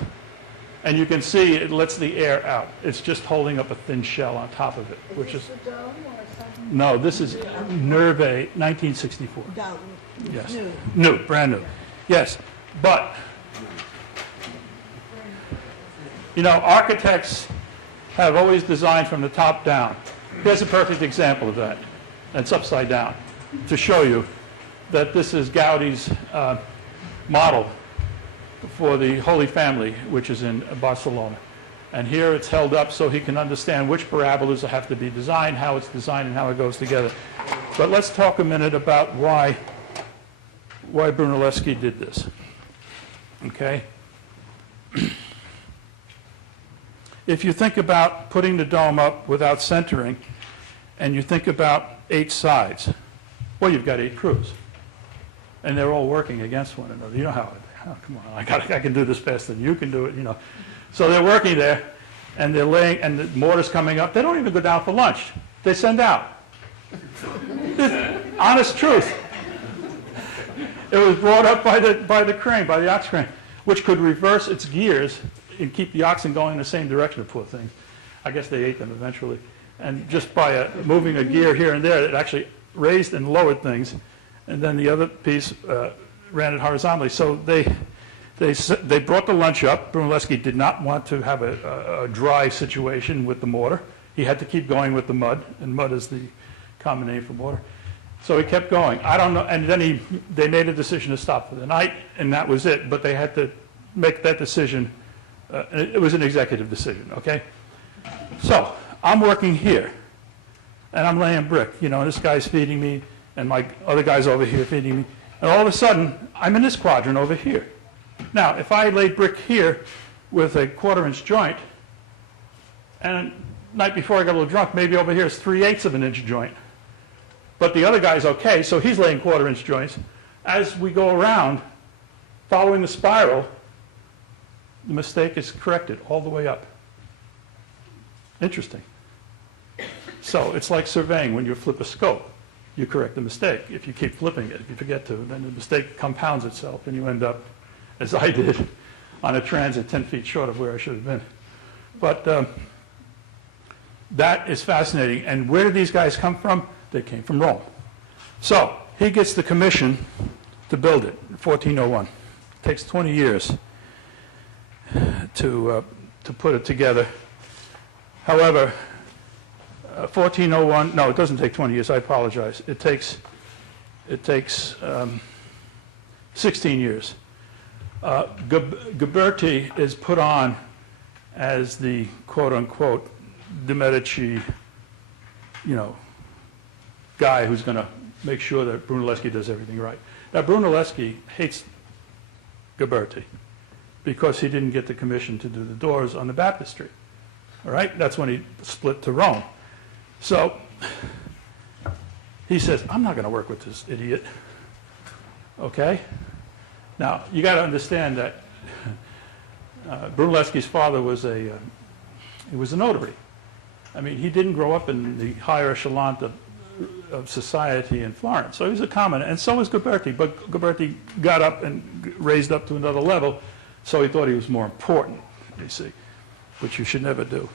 And you can see it lets the air out. It's just holding up a thin shell on top of it, which is... No, this is Nerve 1964. Yes. New, brand new. Yes, but... architects have always designed from the top down. Here's a perfect example of that. It's upside down to show you that this is Gaudi's model for the Holy Family, which is in Barcelona. And here it's held up so he can understand which parabolas have to be designed, how it's designed, and how it goes together. But let's talk a minute about why why Brunelleschi did this, okay? If you think about putting the dome up without centering, and you think about 8 sides, well, you've got 8 crews. And they're all working against one another. You know how, oh, come on, I can do this faster than you can do it, you know. So they're working there, and they're laying, and the mortar's coming up. They don't even go down for lunch. They send out. Honest truth. It was brought up by the crane, by the ox crane, which could reverse its gears and keep the oxen going in the same direction, the poor thing. I guess they ate them eventually. And just by moving a gear here and there, it actually raised and lowered things. And then the other piece ran it horizontally. So they brought the lunch up. Brunelleschi did not want to have a dry situation with the mortar. He had to keep going with the mud, and mud is the common name for mortar. So he kept going. I don't know, and then they made a decision to stop for the night, and that was it. But they had to make that decision. It was an executive decision, okay? So I'm working here, and I'm laying brick, you know, and this guy's feeding me, and my other guy's over here feeding me. And all of a sudden, I'm in this quadrant over here. Now, if I laid brick here with a 1/4-inch joint, and the night before I got a little drunk, maybe over here is 3/8 of an inch joint. But the other guy's okay, so he's laying 1/4-inch joints. As we go around, following the spiral, the mistake is corrected all the way up. Interesting. So it's like surveying when you flip a scope. You correct the mistake. If you keep flipping it, if you forget to, then the mistake compounds itself, and you end up, as I did, on a transit 10 feet short of where I should have been. But that is fascinating. And where did these guys come from? They came from Rome. So he gets the commission to build it in 1401. It takes 20 years to put it together. However, 1401, no, it doesn't take 20 years, I apologize. It takes 16 years. Ghiberti is put on as the quote-unquote de Medici, you know, guy who's going to make sure that Brunelleschi does everything right. Now, Brunelleschi hates Ghiberti because he didn't get the commission to do the doors on the baptistry. All right? That's when he split to Rome. So he says, I'm not going to work with this idiot. Okay? Now, you got to understand that Brunelleschi's father was he was a notary. I mean, he didn't grow up in the higher echelon of society in Florence. So he was a commoner, and so was Ghiberti. But Ghiberti got up and raised up to another level, so he thought he was more important, you see, which you should never do.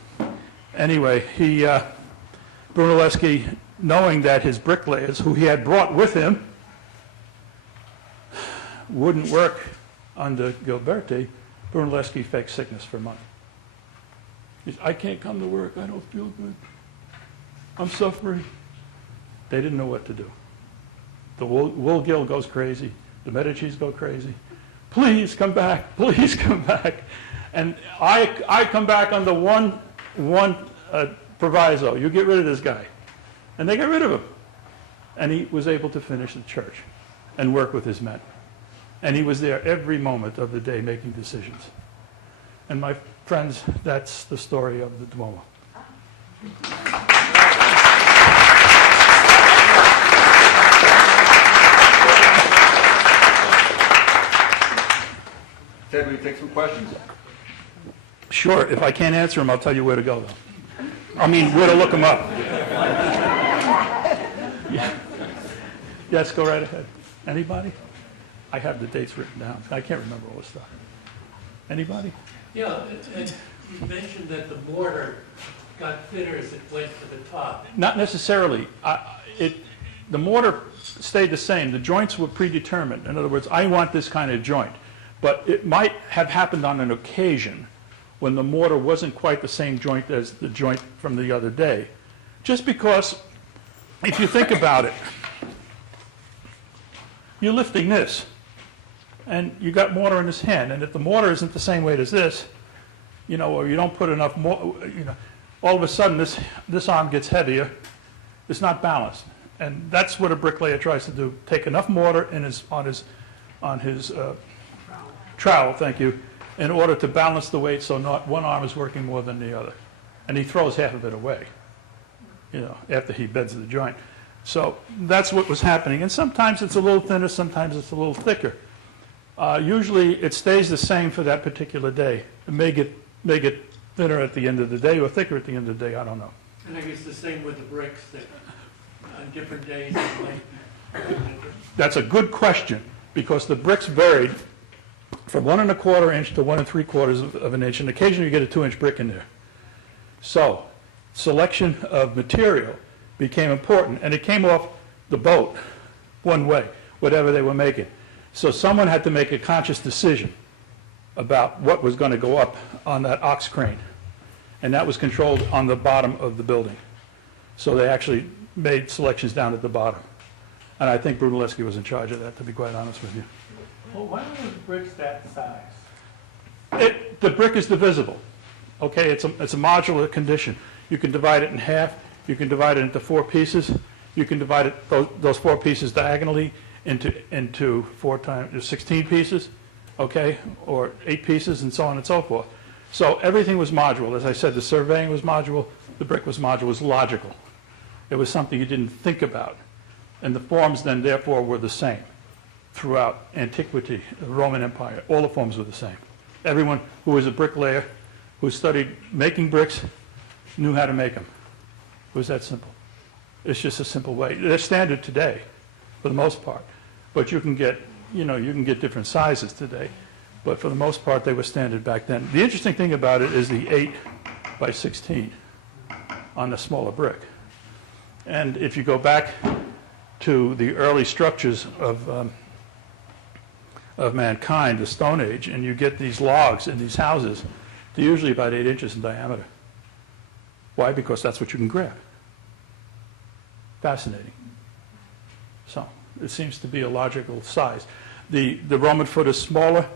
Anyway, Brunelleschi, knowing that his bricklayers, who he had brought with him, wouldn't work under Ghiberti, Brunelleschi faked sickness for a month. He said, I can't come to work, I don't feel good, I'm suffering. They didn't know what to do. The Wool Guild goes crazy, the Medicis go crazy. Please come back, please come back. And I come back under one proviso, you get rid of this guy. And they got rid of him. And he was able to finish the church and work with his men. And he was there every moment of the day making decisions. And my friends, that's the story of the Duomo. Ted, will you take some questions? Sure. If I can't answer them, I'll tell you where to go, though. I mean, where to look them up. Yeah. Yes, go right ahead. Anybody? I have the dates written down. I can't remember all this stuff. Anybody? Yeah, and you mentioned that the mortar got thinner as it went to the top. Not necessarily. The mortar stayed the same. The joints were predetermined. In other words, I want this kind of joint. But it might have happened on an occasion when the mortar wasn't quite the same joint as the joint from the other day. Just because, if you think about it, you're lifting this, and you got mortar in this hand, and if the mortar isn't the same weight as this, you know, or you don't put enough mortar, you know, all of a sudden this arm gets heavier. It's not balanced, and that's what a bricklayer tries to do: take enough mortar on his trowel, thank you, in order to balance the weight so not one arm is working more than the other. And he throws half of it away, after he beds the joint. So that's what was happening. And sometimes it's a little thinner, sometimes it's a little thicker. Usually it stays the same for that particular day. It may get thinner at the end of the day or thicker at the end of the day, I don't know. And I guess the same with the bricks, that on different days it might be different. That's a good question, because the bricks varied from 1 1/4 inch to 1 3/4 of an inch, and occasionally you get a 2-inch brick in there. So selection of material became important, and it came off the boat one way, whatever they were making. So someone had to make a conscious decision about what was going to go up on that ox crane, and that was controlled on the bottom of the building. So they actually made selections down at the bottom. And I think Brunelleschi was in charge of that, to be quite honest with you. Well, why are those bricks that size? The brick is divisible. Okay, it's a modular condition. You can divide it in half. You can divide it into 4 pieces. You can divide those 4 pieces diagonally into 4 times 16 pieces, okay, or 8 pieces, and so on and so forth. So everything was modular. As I said, the surveying was modular. The brick was modular. It was logical. It was something you didn't think about. And the forms then, therefore, were the same throughout antiquity, the Roman Empire. All the forms were the same. Everyone who was a bricklayer, who studied making bricks, knew how to make them. It was that simple. It's just a simple way. They're standard today, for the most part. But you can get different sizes today. But for the most part, they were standard back then. The interesting thing about it is the 8 by 16 on the smaller brick. And if you go back to the early structures of mankind, the Stone Age, and you get these logs in these houses, they're usually about 8 inches in diameter. Why? Because that's what you can grab. Fascinating. So it seems to be a logical size. The Roman foot is smaller.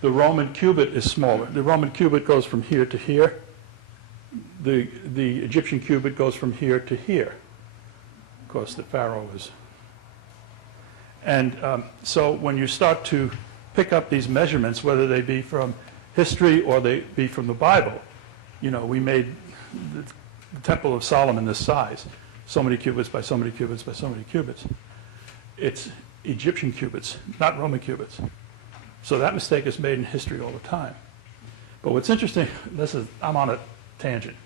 The Roman cubit is smaller. The Roman cubit goes from here to here. The Egyptian cubit goes from here to here. Of course, the pharaoh is. And so when you start to pick up these measurements, whether they be from history or they be from the Bible, we made the Temple of Solomon this size, so many cubits by so many cubits by so many cubits. It's Egyptian cubits, not Roman cubits. So that mistake is made in history all the time. But what's interesting, I'm on a tangent.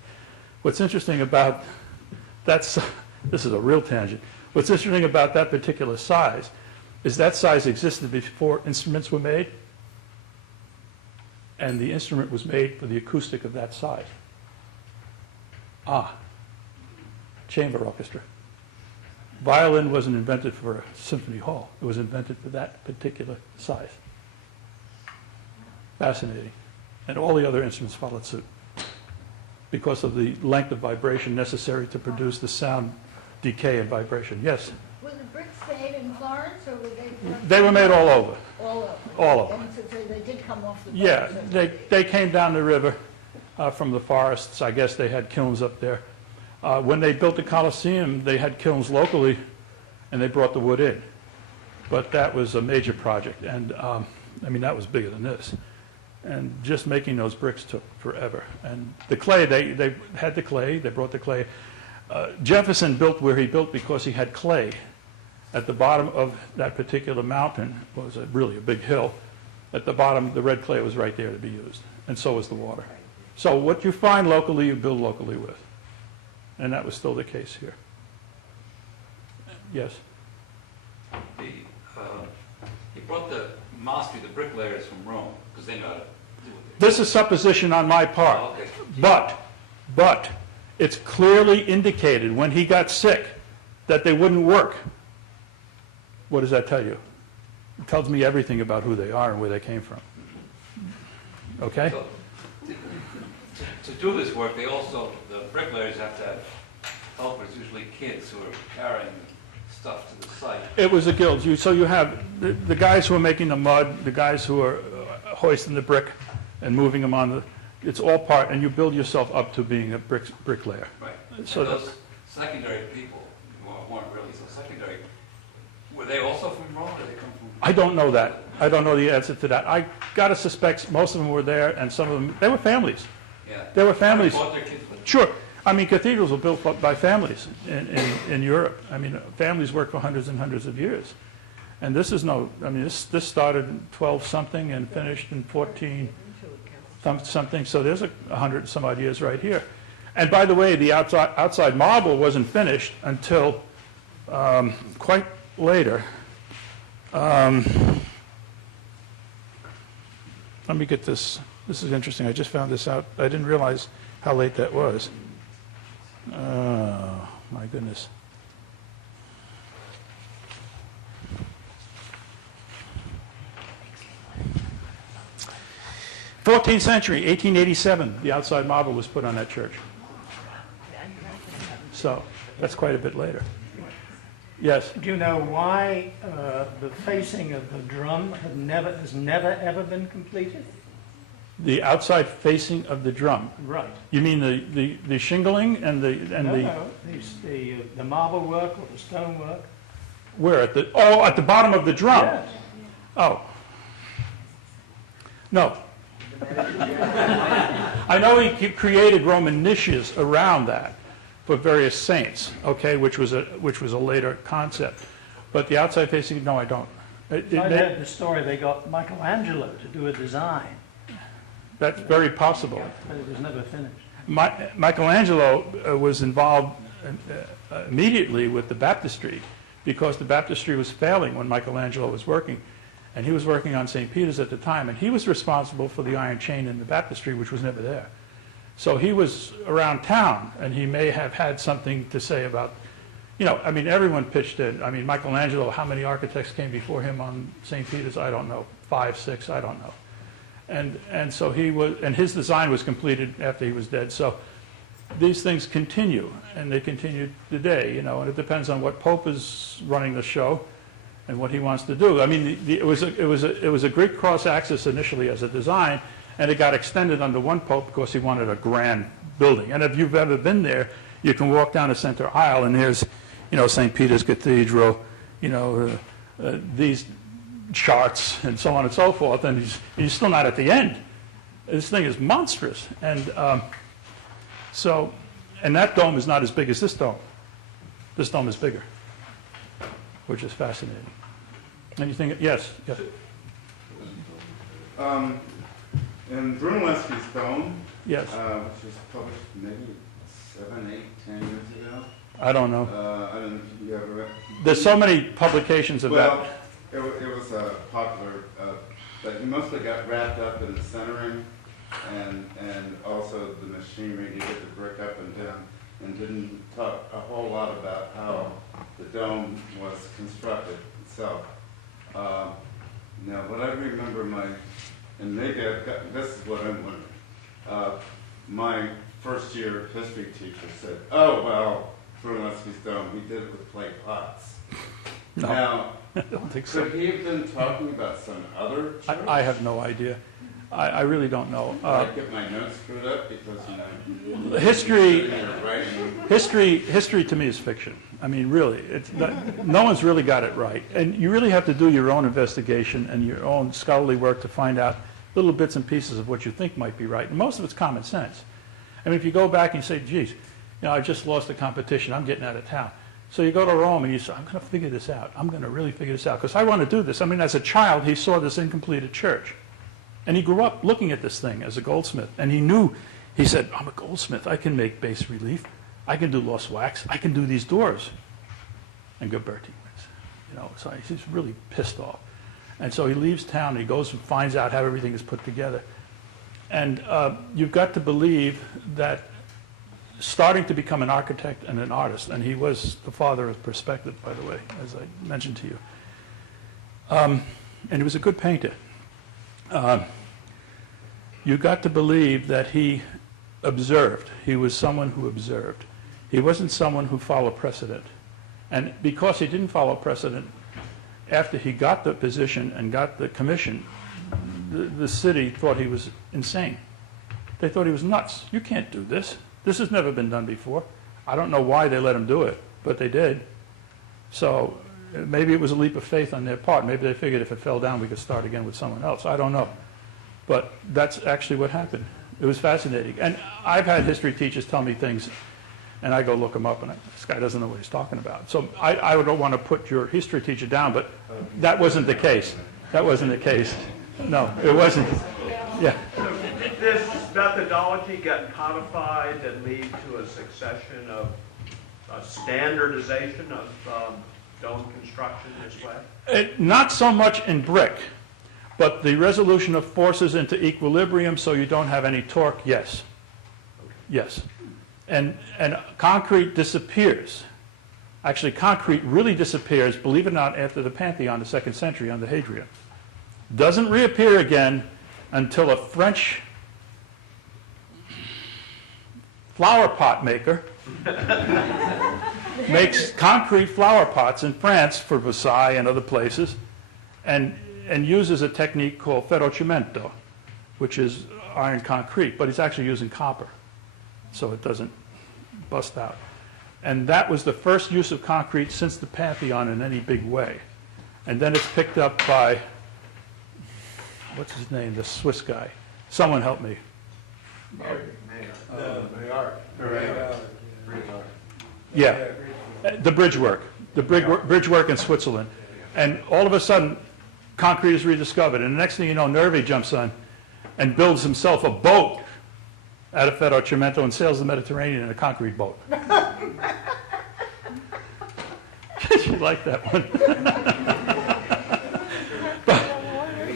What's interesting about this is a real tangent. What's interesting about that particular size is that size existed before instruments were made, and the instrument was made for the acoustic of that size. Chamber orchestra. Violin wasn't invented for a symphony hall. It was invented for that particular size. Fascinating. And all the other instruments followed suit because of the length of vibration necessary to produce the sound decay and vibration. Yes? Were the bricks made in Florence, or were they? They were made all over. All over. All of them. And so they did come off the boat. Yeah, so they came down the river from the forests. I guess they had kilns up there. When they built the Colosseum, they had kilns locally, and they brought the wood in. But that was a major project, and that was bigger than this. And just making those bricks took forever. And the clay, they had the clay, they brought the clay. Jefferson built where he built because he had clay. At the bottom of that particular mountain was really a big hill. At the bottom, the red clay was right there to be used, and so was the water. So what you find locally, you build locally with. And that was still the case here. Yes? He brought the mastery, the bricklayers from Rome, because they know how to do it. This is supposition on my part. Oh, okay. But it's clearly indicated when he got sick that they wouldn't work. What does that tell you? It tells me everything about who they are and where they came from. Okay? So, to do this work, the bricklayers have to have helpers, usually kids who are carrying stuff to the site. It was a guild. So you have the guys who are making the mud, the guys who are hoisting the brick and moving them on it's all part, and you build yourself up to being a bricklayer. Right. So and those secondary people, who weren't really so secondary, were they also from Rome, or did they come from? I don't know that. I don't know the answer to that. I got to suspect most of them were there, and some of them, they were families. Yeah. They were families. Brought their kids with them. Sure. I mean, cathedrals were built by families in Europe. I mean, families worked for hundreds and hundreds of years. And this is no, I mean, this started in 12-something and finished in 14-something, so there's 100 and some odd years right here. And by the way, the outside marble wasn't finished until quite later. Let me get this. This is interesting. I just found this out. I didn't realize how late that was. Oh, my goodness. '14th century, 1887, the outside marble was put on that church. So that's quite a bit later. Yes? Do you know why the facing of the drum has never ever been completed? The outside facing of the drum. Right. You mean the shingling and the No, the marble work or the stone work. where at the at the bottom of the drum? Yes. Oh. No. I know he created Roman niches around that for various saints, okay, which was a later concept. But the outside facing, no, I don't. I heard the story they got Michelangelo to do a design, That's very possible. but it was never finished. Michelangelo was involved immediately with the baptistry because the baptistry was failing when Michelangelo was working. And he was working on St. Peter's at the time, and he was responsible for the iron chain in the baptistry, which was never there. So he was around town, and he may have had something to say about, I mean, everyone pitched in. I mean, Michelangelo, how many architects came before him on St. Peter's? I don't know. 5, 6, I don't know. And so his design was completed after he was dead. So these things continue, and they continue today, and it depends on what pope is running the show and what he wants to do. I mean, it was a Greek cross-axis initially as a design, and it got extended under one pope because he wanted a grand building. And if you've ever been there, you can walk down the center aisle, and there's, St. Peter's Cathedral, these charts, and so on and so forth, and he's still not at the end. This thing is monstrous, and and that dome is not as big as this dome. This dome is bigger, which is fascinating. Anything? Yes. Yes. In Brunelleschi's Dome, Yes. which was published maybe 7, 8, 10 years ago. I don't know. I don't know if you ever read. There's so many publications of that. Well, it was popular, but he mostly got wrapped up in the centering and also the machinery to get the brick up and down, and didn't talk a whole lot about how the dome was constructed itself. Now, what I remember and maybe this is what I'm wondering. My first year history teacher said, "Oh well, Brunelleschi's dome, he did it with clay pots." No, Now, I don't think so. could he have been talking about some other church? I have no idea. I really don't know. I get my notes screwed up because History writing. history to me is fiction. I mean, really, no one's really got it right. And you really have to do your own investigation and your own scholarly work to find out little bits and pieces of what you think might be right. And most of it's common sense. I mean, if you go back and you say, geez, I just lost the competition, I'm getting out of town. So you go to Rome and you say, I'm going to figure this out. I'm going to really figure this out because I want to do this. I mean, as a child, he saw this incompleted church. And he grew up looking at this thing as a goldsmith. And he said, I'm a goldsmith. I can make bas relief. I can do lost wax. I can do these doors. And Ghiberti wins. So he's really pissed off. And so he leaves town and he goes and finds out how everything is put together. And you've got to believe that starting to become an architect and an artist, and he was the father of perspective, by the way, as I mentioned to you. And he was a good painter. You got to believe that he observed. He was someone who observed. He wasn't someone who followed precedent. And because he didn't follow precedent, after he got the position and got the commission, the city thought he was insane. They thought he was nuts. You can't do this. This has never been done before. I don't know why they let him do it, but they did. So Maybe it was a leap of faith on their part. Maybe they figured if it fell down, we could start again with someone else. I don't know. But that's actually what happened. It was fascinating. And I've had history teachers tell me things, and I go look them up, and this guy doesn't know what he's talking about. So I don't want to put your history teacher down, but that wasn't the case. That wasn't the case. No, it wasn't. Yeah. Did this methodology get codified and lead to a succession of standardization of dome construction this way? Not so much in brick, but the resolution of forces into equilibrium so you don't have any torque, yes. Yes. And concrete disappears. Actually, concrete really disappears, believe it or not, after the Pantheon, the 2nd century under Hadrian. Doesn't reappear again until a French flower pot maker makes concrete flower pots in France for Versailles and other places, and uses a technique called ferrocemento, which is iron concrete, but he's actually using copper, so it doesn't bust out. And that was the first use of concrete since the Pantheon in any big way. And then it's picked up by, what's his name, the Swiss guy. Someone help me. Yeah, the bridge work. The bridge work in Switzerland. And all of a sudden, concrete is rediscovered. And the next thing you know, Nervi jumps on and builds himself a boat out of ferrocemento and sails the Mediterranean in a concrete boat. You like that one?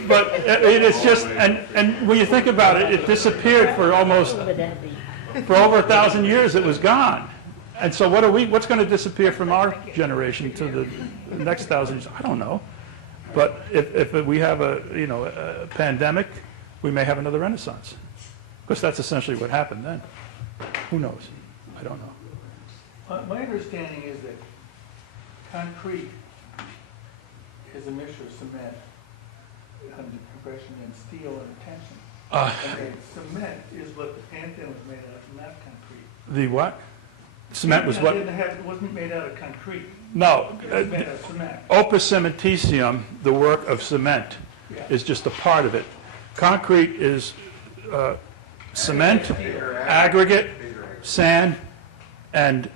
but it's just, and when you think about it, it disappeared for over 1,000 years. It was gone. And so what's going to disappear from our generation to the next 1,000 years? I don't know. But if we have a pandemic, we may have another renaissance. Because that's essentially what happened then. Who knows? I don't know. My understanding is that concrete is a mixture of cement under compression and steel under tension. And cement is what the Pantheon was made out of, not concrete. The what? Cement was what? It wasn't made out of concrete. No. It was made out of cement. Opus cementitium, the work of cement, is just a part of it. Concrete is cement, aggregate, sand, and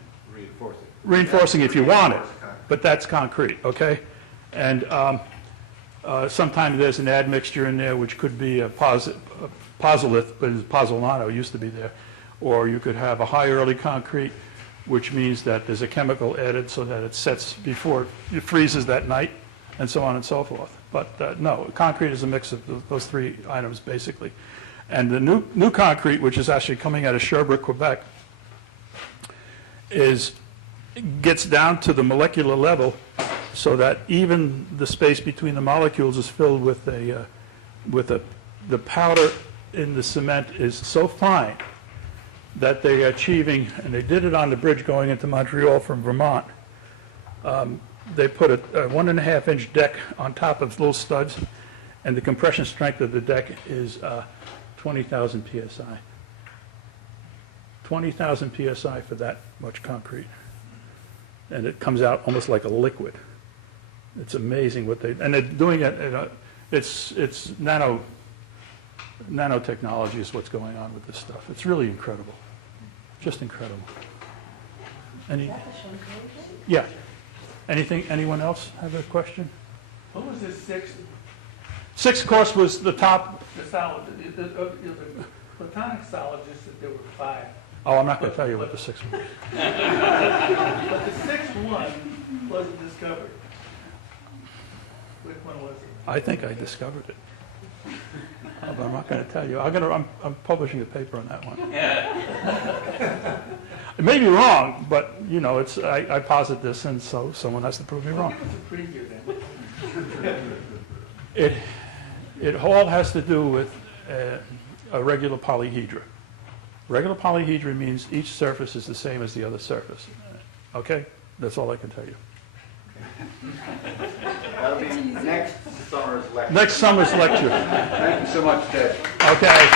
reinforcing if you want it. But that's concrete, okay? And sometimes there's an admixture in there, which could be a pozolith, but it's pozzolano, used to be there. Or you could have a high early concrete, which means that there's a chemical added so that it sets before it freezes that night, and so on and so forth. But no, concrete is a mix of those three items, basically. And the new concrete, which is actually coming out of Sherbrooke, Quebec, gets down to the molecular level so that even the space between the molecules is filled with the powder in the cement is so fine that they are achieving, and they did it on the bridge going into Montreal from Vermont. They put a 1.5-inch deck on top of little studs, and the compression strength of the deck is 20,000 psi. 20,000 psi for that much concrete. And it comes out almost like a liquid. It's amazing what and they're doing it, it's nanotechnology is what's going on with this stuff. It's really incredible. Just incredible. Yeah. Anyone else have a question? What was the sixth? Sixth course was the top. The solid, the platonic solids is that there were 5. Oh, I'm not going to tell you what the sixth one was. But the sixth one wasn't discovered. Which one was it? I think I discovered it. But I'm not going to tell you. I'm publishing a paper on that one. It may be wrong, but it's I posit this, and so someone has to prove me wrong. Give us a preview then. It all has to do with a regular polyhedra. Regular polyhedra means each surface is the same as the other surface. Okay? That's all I can tell you. That'll be next summer's lecture. Next summer's lecture. Thank you so much, Ted. Okay.